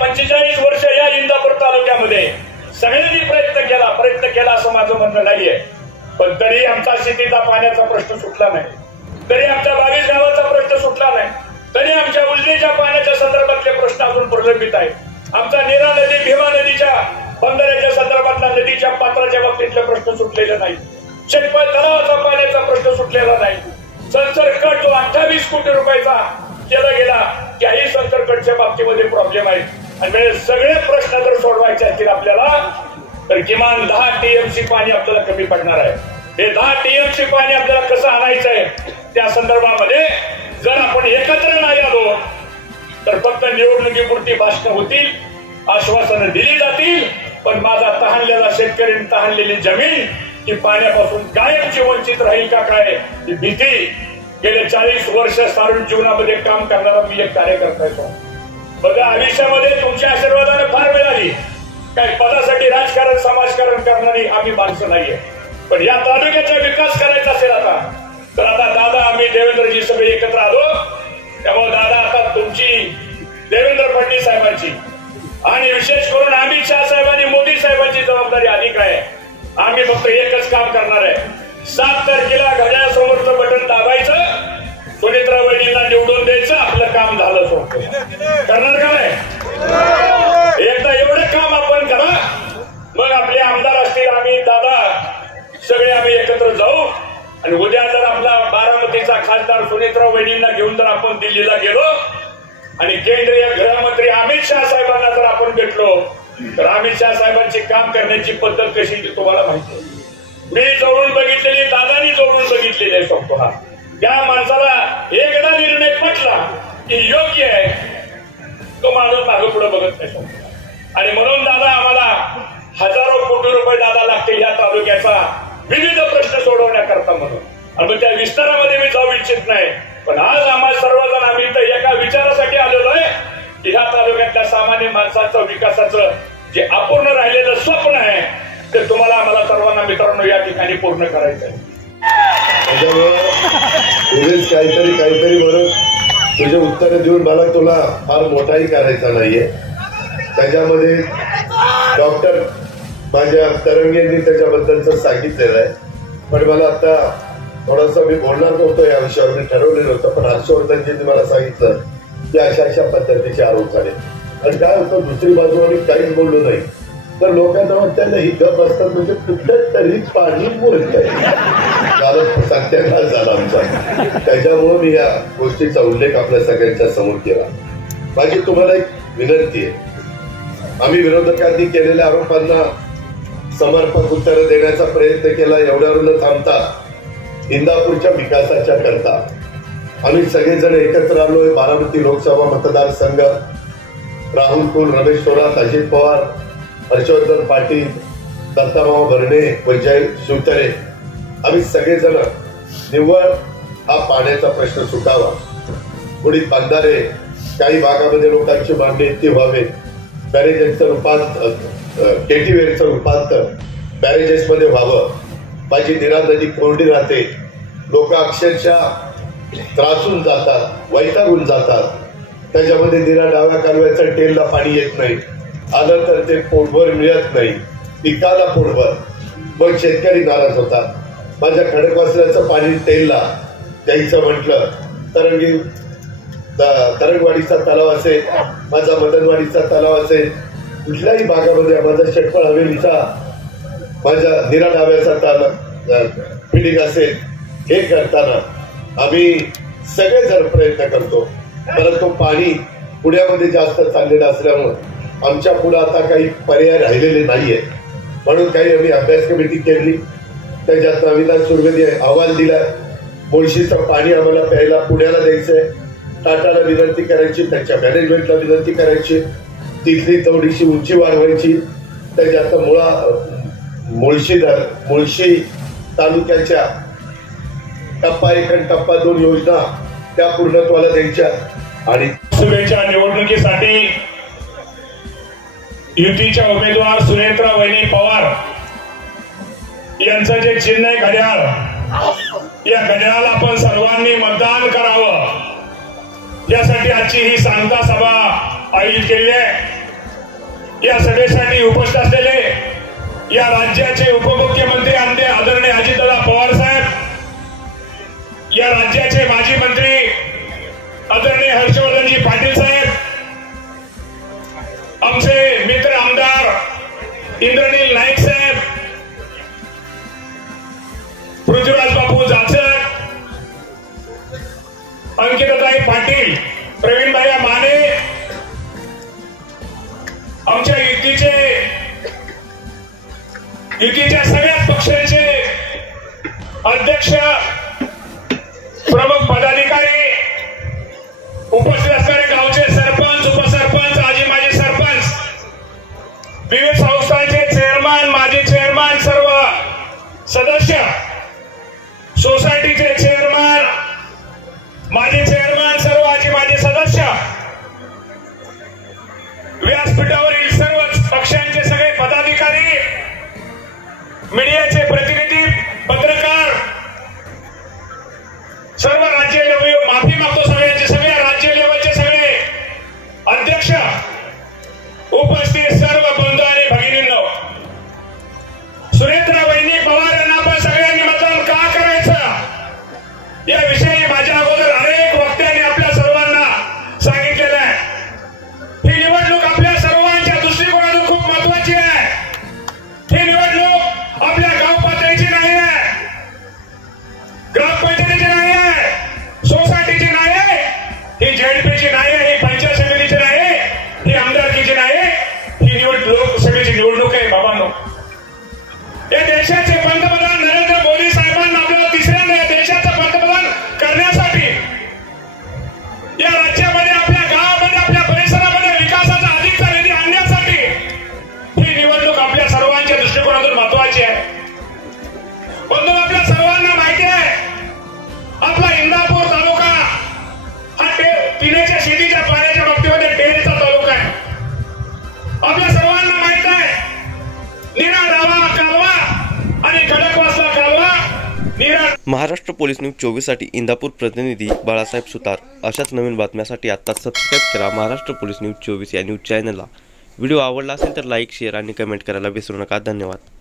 45 वर्ष या इंदापूर तालुक्यामध्ये सगळ्यांनी प्रयत्न केला असं माझं म्हणणं नाहीये, पण तरी आमचा शेतीचा पाण्याचा प्रश्न सुटला नाही, तरी आमच्या 22 गावाचा प्रश्न सुटला नाही, तरी आमच्या उजनीच्या पाण्याच्या संदर्भातले प्रश्न अजून प्रलंबित आहेत. आमचा नीरा नदी भीमा नदीच्या बंधाऱ्याच्या संदर्भातला नदीच्या पात्राच्या बाबतीतले प्रश्न सुटलेले नाही, शेतपळ तलावाचा पाण्याचा प्रश्न सुटलेला नाही. संसर्गट जो 28 कोटी रुपयाचा केला गेला त्याही संसर्गटच्या बाबतीमध्ये प्रॉब्लेम आहे. आणि सगळे प्रश्न जर सोडवायचे असतील आपल्याला तर किमान 10 टीएमसी पाणी आपल्याला कमी पडणार आहे. हे 10 टीएमसी पाणी आपल्याला कसं आणायचं आहे त्या संदर्भामध्ये जर आपण एकत्र नाही आलो तर फक्त निवडणुकीपुरती भाषणं होतील, आश्वासनं दिली जातील, पण माझा तहानलेला शेतकरी तहानलेली जमीन ही पाण्यापासून कायमची वंचित राहील का काय ही भीती गेले 40 वर्ष सार्वजनिक जीवनामध्ये काम करणारा मी एक कार्यकर्ता आहे. बघा आयुष्यामध्ये तुमच्या आशीर्वादाने फार मिळाली, काही पदासाठी राजकारण समाजकारण करणारी आम्ही माणसं नाहीये, पण या तालुक्याचा विकास करायचा असेल आता तर आता दादा आम्ही देवेंद्रजी सगळे एकत्र आलो. त्यामुळे दादा आता तुमची देवेंद्र फडणवीस साहेबांची आणि विशेष करून अमित शहा साहेबांनी मोदी साहेबांची जबाबदारी अधिक आहे. आम्ही फक्त एकच काम करणार आहे, 7 तारखेला घड्याळासमोरचं बटन दाबायचं, सुनेत्रा वहिनींना निवडून द्यायचं, आपलं काम झालं सोडतो. करणार का नाही? एकदा एवढं काम आपण करा, मग आपले आमदार असतील आम्ही दादा सगळे आम्ही एकत्र जाऊ. आणि उद्या जर आपला बारामतीचा खासदार सुनेत्रा वहिनींना घेऊन जर आपण दिल्लीला गेलो आणि केंद्रीय गृहमंत्री अमित शहा साहेबांना जर आपण भेटलो तर अमित शहा साहेबांची काम करण्याची पद्धत कशी ती तुम्हाला माहिती आहे. मी जवळून बघितलेली, दादानी जवळून बघितलेली आहे. सांगतो हा त्या माणसाला एकदा निर्णय पटला की योग्य आहे, तो माणूस मागे पुढे बघत नाही. आणि म्हणून दादा आम्हाला हजारो कोटी रुपये दादा लागतील या तालुक्याचा विविध प्रश्न सोडवण्याकरता म्हणून. आणि मग त्या विस्तारामध्ये मी जाऊ इच्छित नाही, पण आज आम्हाला सर्वजण आम्ही तर एका विचारासाठी आलेलो आहे की ह्या तालुक्यातल्या सामान्य माणसाचं विकासाचं जे अपूर्ण राहिलेलं स्वप्न आहे ते तुम्हाला आम्हाला सर्वांना मित्रांनो या ठिकाणी पूर्ण करायचं आहे. काहीतरी म्हणून तुझे उत्तर देऊन मला तुला फार मोठाही करायचा नाहीये. त्याच्यामध्ये डॉक्टर माझ्या तरंगेंनी त्याच्याबद्दलच सांगितलेलं आहे, पण मला आता थोडंसं मी बोलणार नव्हतं या विषयावर, मी ठरवलेलं होतं, पण हर्षवर्धनजींनी मला सांगितलं की अशा पद्धतीचे आरोप झाले. आणि काय होतं दुसरी बाजू आम्ही काहीच बोललो नाही तर लोकांना वाटतं ही गप असतात म्हणजे कुठल्याच तरी पाणी बोलत आहे. सत्याग्रह झाला आमचा, त्याच्यामुळे मी या गोष्टीचा उल्लेख आपल्या सगळ्यांच्या समोर केला. माझी तुम्हाला एक विनंती आहे, आम्ही विरोधकांनी केलेल्या आरोपांना समर्पक उत्तर देण्याचा प्रयत्न केला. एवढ्यावर न थांबता इंदापूरच्या विकासाच्या करता आम्ही सगळेजण एकत्र आलोय. बारामती लोकसभा मतदारसंघ, राहुल कुल, रमेश थोरात, अजित पवार, हर्षवर्धन पाटील, दत्ताभाऊ भरणे, विजय शिवतरे, आम्ही सगळेजण निव्वळ हा पाण्याचा प्रश्न सुटावा. पुढील बंधारे काही भागामध्ये लोकांची मागणी ती व्हावे, बॅरेजेसचं रूपांतर, केटीवेरचं रूपांतर बॅरेजेस मध्ये व्हावं. माझी नीरा नदी कोरडी राहते, लोक अक्षरशः त्रासून जातात, वैतागून जातात. त्याच्यामध्ये नीरा डाव्या कालव्याचं टेलला पाणी येत नाही, आलं तर ते पोटभर मिळत नाही, पिकाला पोटभर. मग शेतकरी नाराज होतात. माझ्या खडकवासल्याचं पाणी टेलला द्यायचं म्हटलं तरंगवाडीचा तलाव असेल, माझा मदनवाडीचा तलाव असेल, कुठल्याही भागामध्ये माझा शेटपळ हवेलीचा, माझ्या नीरा डाव्याचा तलाव फिडिंग असेल, हे करताना आम्ही सगळेजण प्रयत्न करतो. परंतु पाणी पुण्यामध्ये जास्त चाललेलं असल्यामुळे आमच्या पुढे आता काही पर्याय राहिलेले नाहीये. म्हणून काही आम्ही अभ्यास कमिटी केली, त्याच्यात अविनाश सुरवेदी अहवाल दिला. मुळशीचं पाणी आम्हाला प्यायला पुण्याला द्यायचंय. टाटाला विनंती करायची, त्यांच्या मॅनेजमेंटला विनंती करायची, तिथली थोडीशी उंची वाढवायची. त्याच्यात मुळशी तालुक्याच्या टप्पा 1 आणि टप्पा 2 योजना त्या पूर्णत्वाला द्यायच्या. आणि लोकसभेच्या निवडणुकीसाठी युतीच्या उमेदवार सुनेत्रा वहिनी पवार यांचं जे चिन्ह आहे घड्याळ, या घड्याळाला आपण सर्वांनी मतदान करावं यासाठी आजची ही सांगता सभा आयोजित केली आहे. या सभेसाठी उपस्थित असलेले या राज्याचे उपमुख्यमंत्री आदरणीय अजितदादा पवार साहेब, या राज्याचे माजी मंत्री आदरणीय हर्षवर्धनजी पाटील साहेब, आमचे मित्र आमदार इंद्रनील नाईक साहेब, पृथ्वीराज बापू जाचक, अंकिताताई पाटील, प्रवीणभाई माने, आमच्या युतीच्या सगळ्याच पक्षांचे अध्यक्ष, प्रमुख पदाधिकारी, उपस्थित असणारे गावचे सरपंच, उपसरपंच, आजी माजी सरपंच, विविध संस्थांचे चेअरमन, माजी चेअरमन, सर्व सदस्य, सोसायटीचे चेअरमन, माजी चेअरमन, सर्व आजी माजी सदस्य, व्यासपीठावरील सर्व पक्षांचे सगळे पदाधिकारी, मीडियाचे प्रतिनिधी, पत्रकार, सर्व राज्य लेवल, माफी मागतो सगळ्यांचे, सगळ्या राज्य लेवलचे सगळे अध्यक्ष, उपस्थित सर्व बंधू आणि भगिनींनो, सुनेत्रा वहिनी पवार यांना आपण सगळ्यांनी मतदान का करायचं याविषयी माझ्या अगोदर अनेक वक्त्यांनी आपल्या सर्वांना सांगितलेलं आहे. ही निवडणूक आपल्या सर्वांच्या दृष्टिकोनातून खूप महत्वाची आहे. ही निवडणूक आपल्या गाव पातळीची नाही आहे, ग्रामपंचायतीची नाही आहे, सोसायटीची नाही आहे, ही जेडपीची नाही आहे, ही पंचायत समितीची नाही आहे, ही आमदारकीची नाही आहे, ही लोकसभेची निवडणूक आहे. बाबांनो, या देशाचे पंतप्रधान नरेंद्र मोदी साहेबांना आपल्याला तिसऱ्यांदा या देशाचं पंतप्रधान करण्यासाठी, या राज्यामध्ये, आपल्या गावामध्ये, आपल्या परिसरामध्ये विकासाचा अधिकचा निधी आणण्यासाठी ही निवडणूक आपल्या सर्वांच्या दृष्टिकोनातून महत्वाची आहे. पण आपल्या सर्वांना माहिती आहे, आपला इंदापूर तालुका हा पिण्याच्या शेतीच्या पाण्याच्या बाबतीमध्ये टेरीचा तालुका आहे. आपल्या सर्वांना माहित आहे, नीरा डावा कालवा आणि खडकवासला कालवा, नीरा. महाराष्ट्र पोलीस न्यूज 24 साठी इंदापूर प्रतिनिधी बाळासाहेब सुतार. अशाच नवीन बातम्यासाठी आता सबस्क्राईब करा महाराष्ट्र पोलीस न्यूज 24 या न्यूज चॅनलला. व्हिडिओ आवडला असेल तर लाईक, शेअर आणि कमेंट करायला विसरू नका. धन्यवाद.